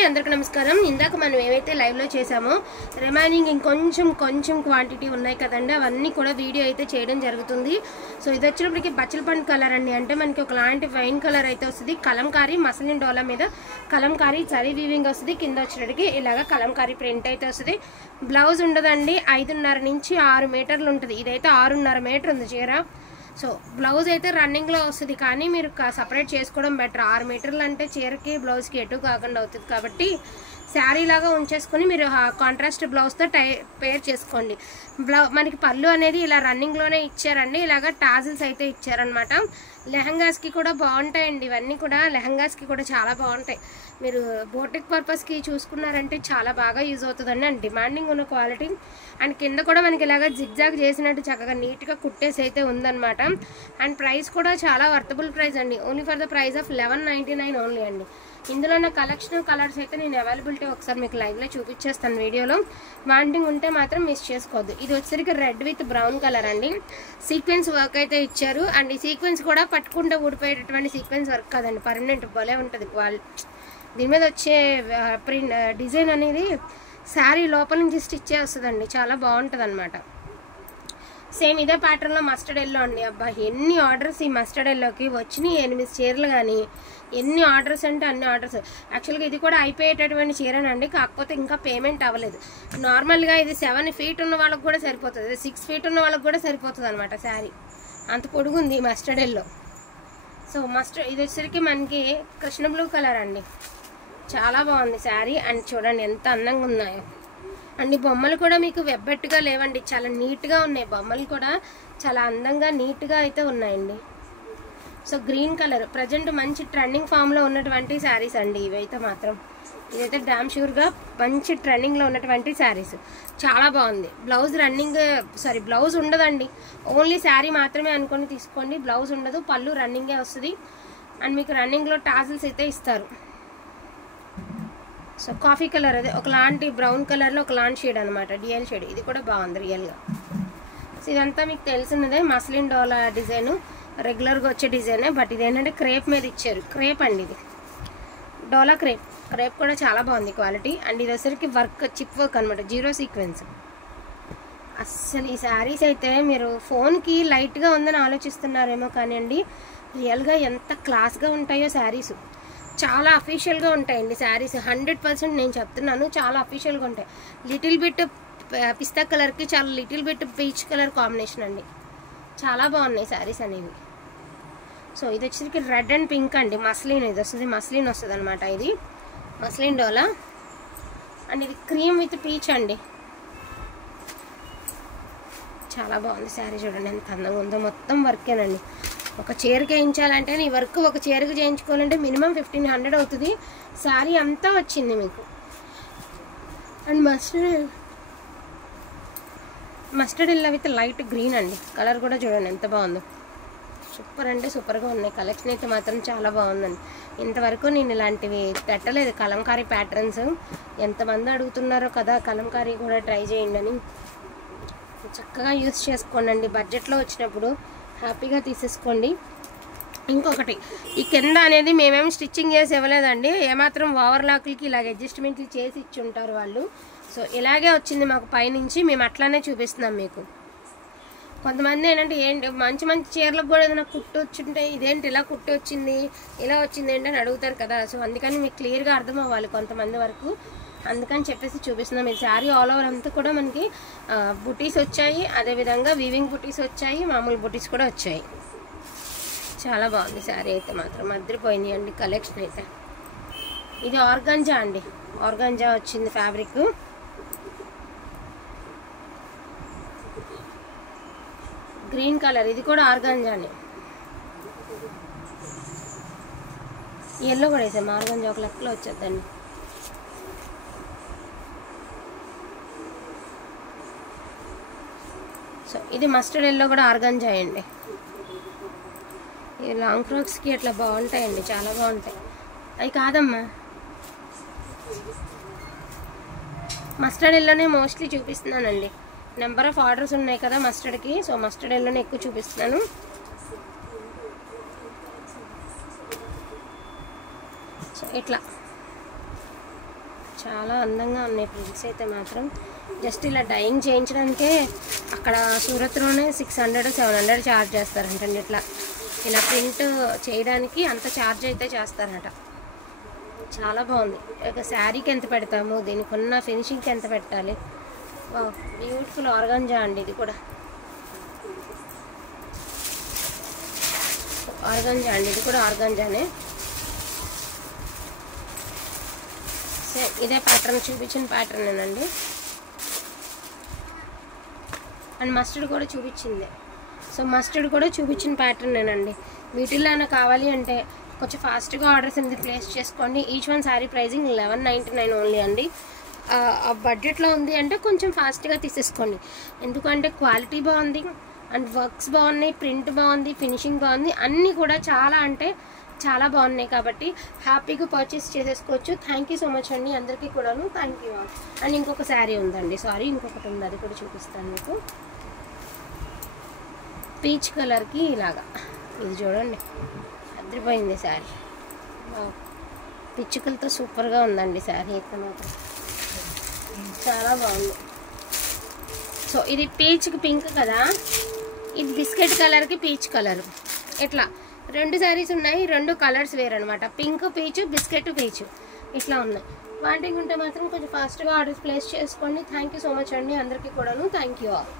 అందరికీ నమస్కారం. ఇందాక మనం ఏవైతే లైవ్లో చేసామో రిమైనింగ్ ఇంకొంచెం క్వాంటిటీ ఉన్నాయి కదండి, అవన్నీ కూడా వీడియో అయితే చేయడం జరుగుతుంది. సో ఇది వచ్చినప్పటికి బచ్చలపండు కలర్ అండి, అంటే మనకి ఒకలాంటి వైన్ కలర్ అయితే వస్తుంది. కలంకారీ మస్లిన్ డోలా మీద కలంకారీ జరీ వీవింగ్ వస్తుంది. కింద వచ్చినప్పటికి ఇలాగ కలంకారీ ప్రింట్ అయితే వస్తుంది. బ్లౌజ్ ఉండదండి, 5.5 నుంచి 6 మీటర్లు ఉంటుంది. ఇదైతే 6.5 మీటర్ ఉంది చీర. సో బ్లౌజ్ అయితే రన్నింగ్లో వస్తుంది, కానీ మీరు సపరేట్ చేసుకోవడం బెటర్. 6 మీటర్లు అంటే చీరకి బ్లౌజ్కి ఎటు కాకుండా అవుతుంది. కాబట్టి శారీ లాగా ఉంచేసుకొని మీరు కాంట్రాస్ట్ బ్లౌజ్తో పేర్ చేసుకోండి. మనకి పళ్ళు అనేది ఇలా రన్నింగ్లోనే ఇచ్చారండి. ఇలాగ టాజిల్స్ అయితే ఇచ్చారనమాట. లెహంగాస్కి కూడా బాగుంటాయండి. ఇవన్నీ కూడా లెహంగాస్కి కూడా చాలా బాగుంటాయి. మీరు బోటిక్ పర్పస్కి చూసుకున్నారంటే చాలా బాగా యూజ్ అవుతుందండి. అండ్ డిమాండింగ్ ఉన్న క్వాలిటీ. అండ్ కింద కూడా మనకి ఇలాగ జిగ్జాగ్ చేసినట్టు చక్కగా నీట్గా కుట్టేసి అయితే ఉందన్నమాట. అండ్ ప్రైస్ కూడా చాలా వర్తబుల్ ప్రైస్ అండి. Only for the price of 1199 only అండి. ఇందులో నా కలెక్షన్ కలర్స్ అయితే నేను అవైలబిలిటీ ఒకసారి మీకు లైవ్లో చూపించేస్తాను వీడియోలో. వాంటింగ్ ఉంటే మాత్రం మిస్ చేసుకోవద్దు. ఇది వచ్చేసరికి రెడ్ విత్ బ్రౌన్ కలర్ అండి. సీక్వెన్స్ వర్క్ అయితే ఇచ్చారు. అండ్ ఈ సీక్వెన్స్ కూడా పట్టుకుంటే ఊడిపోయేటటువంటి సీక్వెన్స్ వర్క్ కాదండి, పర్మనెంట్ భలే ఉంటుంది క్వాలిటీ. దీని మీద వచ్చే ప్రింట్ డిజైన్ అనేది శారీ లోపల నుంచి స్టిచ్ వస్తుందండి, చాలా బాగుంటుంది అనమాట. సేమ్ ఇదే ప్యాటర్న్లో మస్టర్డ్ ఎల్లో అండి. అబ్బా ఎన్ని ఆర్డర్స్ ఈ మస్టర్డ్ ఎల్లోకి వచ్చినాయి, 8 చీరలు. కానీ ఎన్ని ఆర్డర్స్ అంటే అన్ని ఆర్డర్స్. యాక్చువల్గా ఇది కూడా అయిపోయేటటువంటి చీరనండి, కాకపోతే ఇంకా పేమెంట్ అవ్వలేదు. నార్మల్గా ఇది 7 ఫీట్ ఉన్న వాళ్ళకి కూడా సరిపోతుంది, 6 ఫీట్ ఉన్న వాళ్ళకి కూడా సరిపోతుంది అనమాట. శారీ అంత పొడుగుంది ఈ మస్టర్డ్ ఎల్లో. సో ఇది వచ్చేసరికి మనకి కృష్ణ బ్లూ కలర్ అండి, చాలా బాగుంది శారీ. అండ్ చూడండి ఎంత అందంగా ఉన్నాయో. అండ్ ఈ బొమ్మలు కూడా మీకు వెబ్బెట్టుగా లేవండి, చాలా నీట్గా ఉన్నాయి. బొమ్మలు కూడా చాలా అందంగా నీట్గా అయితే ఉన్నాయండి. సో గ్రీన్ కలర్ ప్రజెంట్ మంచి ట్రెండింగ్ ఫామ్లో ఉన్నటువంటి శారీస్ అండి ఇవైతే మాత్రం. ఇదైతే డామ్ షూర్గా మంచి ట్రెండింగ్లో ఉన్నటువంటి శారీస్, చాలా బాగుంది. బ్లౌజ్ ఉండదండి, ఓన్లీ శారీ మాత్రమే అనుకొని తీసుకోండి. బ్లౌజ్ ఉండదు, పళ్ళు రన్నింగే వస్తుంది. అండ్ మీకు రన్నింగ్లో టాజిల్స్ అయితే ఇస్తారు. సో కాఫీ కలర్ అదే ఒకలాంటి బ్రౌన్ కలర్లో ఒకలాంటి షేడ్ అనమాట, డిఎల్ షేడ్. ఇది కూడా బాగుంది రియల్గా. సో ఇదంతా మీకు తెలిసినదే మస్లిన్ డోలా డిజైన్, రెగ్యులర్గా వచ్చే డిజైనే. బట్ ఇదేంటంటే క్రేప్ మీద ఇచ్చారు. క్రేప్ అండి, ఇది డోలా క్రేప్ కూడా చాలా బాగుంది క్వాలిటీ. అండ్ ఇది వచ్చరికి వర్క్ చిప్ వర్క్ అనమాట, 0 సీక్వెన్స్. అస్సలు ఈ శారీస్ అయితే మీరు ఫోన్కి లైట్గా ఉందని ఆలోచిస్తున్నారేమో, కానీ అండి రియల్గా ఎంత క్లాస్గా ఉంటాయో శారీస్. చాలా అఫీషియల్గా ఉంటాయండి శారీస్, 100% నేను చెప్తున్నాను. చాలా అఫీషియల్గా ఉంటాయి. లిటిల్ బిట్ పిస్తా కలర్కి చాలా little bit peach colour combination అండి, చాలా బాగున్నాయి శారీస్ అనేవి. సో ఇది వచ్చేసరికి రెడ్ అండ్ పింక్ అండి, మస్లిన్. ఇది వస్తుంది మస్లిన్ వస్తుంది అనమాట, ఇది మస్లిన్ డోలా. అండ్ ఇది క్రీమ్ విత్ పీచ్ అండి, చాలా బాగుంది శారీ. చూడండి ఎంత అందంగా ఉందో, మొత్తం వర్కేనండి. ఒక చీరకి వేయించాలంటే ఈ వర్క్ ఒక చీరకి చేయించుకోవాలంటే మినిమం 1500 అవుతుంది. శారీ అంతా వచ్చింది మీకు. And mustard yellow with light green అండి, కలర్ కూడా చూడండి ఎంత బాగుందో. సూపర్ అంటే సూపర్గా ఉన్నాయి. కలెక్షన్ అయితే మాత్రం చాలా బాగుందండి. ఇంతవరకు నేను ఇలాంటివి పెట్టలేదు, కలంకారీ ప్యాటర్న్స్. ఎంతమంది అడుగుతున్నారో కదా, కలంకారీ కూడా ట్రై చేయండి అని. చక్కగా యూస్ చేసుకోండి, బడ్జెట్లో వచ్చినప్పుడు హ్యాపీగా తీసేసుకోండి. ఇంకొకటి, ఈ కింద అనేది మేమేమి స్టిచ్చింగ్ చేసి ఇవ్వలేదండి, ఏమాత్రం ఓవర్లాక్లకి ఇలాగ అడ్జస్ట్మెంట్లు చేసి ఇచ్చి ఉంటారు వాళ్ళు. సో ఇలాగే వచ్చింది మాకు పైనుంచి, మేము అట్లానే చూపిస్తున్నాం మీకు. కొంతమంది ఏంటంటే మంచి చీరలకు కూడా ఏదైనా కుట్టు వచ్చింటే ఇదేంటి ఇలా కుట్టు వచ్చింది, ఇలా వచ్చింది ఏంటి అని అడుగుతారు కదా. సో అందుకని మీకు క్లియర్గా అర్థం అవ్వాలి కొంతమంది వరకు, అందుకని చెప్పేసి చూపిస్తున్నాం. ఈ శారీ ఆల్ ఓవర్ అంతా కూడా మనకి బుటీస్ వచ్చాయి, అదేవిధంగా వీవింగ్ బుటీస్ వచ్చాయి, మామూలు బుటీస్ కూడా వచ్చాయి. చాలా బాగుంది శారీ అయితే మాత్రం, అదిరిపోయింది అండి కలెక్షన్ అయితే. ఇది ఆర్గాంజా అండి, ఆర్గాంజా వచ్చింది ఫ్యాబ్రిక్. గ్రీన్ కలర్, ఇది కూడా ఆర్గాంజానే. ఎల్లో కూడా వేసాం, ఆర్గాంజా ఒక లెక్కలో వచ్చేద్దండి. సో ఇది మస్టర్డ్ ఎల్లో కూడా ఆర్గాంజా అండి. ఈ లాంగ్ ఫ్రాక్స్కి అట్లా బాగుంటాయండి, చాలా బాగుంటాయి. అవి కాదమ్మా, మస్టర్డ్ ఎల్లోనే మోస్ట్లీ చూపిస్తున్నానండి. నెంబర్ ఆఫ్ ఆర్డర్స్ ఉన్నాయి కదా మస్టర్డ్కి, సో మస్టర్డ్ ఎల్లోనే ఎక్కువ చూపిస్తున్నాను. సో ఇట్లా చాలా అందంగా ఉన్నాయి ప్రింట్స్ అయితే మాత్రం. జస్ట్ ఇలా డైయింగ్ చేయించడానికే అక్కడ సూరత్లోనే 600-700 ఛార్జ్ చేస్తారంటండి. ఇలా ప్రింట్ చేయడానికి అంత ఛార్జ్ అయితే చేస్తారట. చాలా బాగుంది. ఒక శారీకి ఎంత పెడతాము, దీనికి ఉన్న ఫినిషింగ్కి ఎంత పెట్టాలి. బ్యూటిఫుల్ ఆర్గాంజా అండి. ఇది కూడా ఆర్గాంజానే. ఇదే ప్యాటర్న్ చూపించిన ప్యాటర్నేనండి. అండ్ మస్టర్డ్ కూడా చూపించింది. సో మస్టర్డ్ కూడా చూపించిన ప్యాటర్నేనండి. వీటిల్లోనే కావాలి అంటే కొంచెం ఫాస్ట్గా ఆర్డర్స్ అనేది ప్లేస్ చేసుకోండి. Each one sari pricing 1199 only అండి. ఆ బడ్జెట్లో ఉంది అంటే కొంచెం ఫాస్ట్గా తీసేసుకోండి. ఎందుకంటే క్వాలిటీ బాగుంది అండ్ వర్క్స్ బాగున్నాయి, ప్రింట్ బాగుంది, ఫినిషింగ్ బాగుంది, అన్నీ కూడా చాలా అంటే చాలా బాగున్నాయి. కాబట్టి హ్యాపీగా పర్చేస్ చేసేసుకోవచ్చు. థ్యాంక్ యూ సో మచ్ అండి అందరికీ కూడాను. Thank you. అండ్ ఇంకొక శారీ ఉందండి, ఇంకొకటి ఉంది, అది కూడా చూపిస్తాను మీకు. పీచ్ కలర్కి ఇలాగా ఇది చూడండి, అదిరిపోయింది శారీ. పిచ్చుకలతో సూపర్గా ఉందండి శారీ అయితే మాత్రం చాలా బాగుంది. సో ఇది పీచ్కి పింక్ కదా, ఇది బిస్కెట్ కలర్కి పీచ్ కలర్. ఇట్లా 2 శారీస్ ఉన్నాయి, 2 కలర్స్ వేరనమాట. పింక్ పీచ్, బిస్కెట్ పీచ్ ఇట్లా ఉన్నాయి. వాంటింగ్ ఉంటే మాత్రం కొంచెం ఫాస్ట్గా ఆర్డర్స్ ప్లేస్ చేసుకోండి. థ్యాంక్ యూ సో మచ్ అండి అందరికీ కూడాను. Thank you all.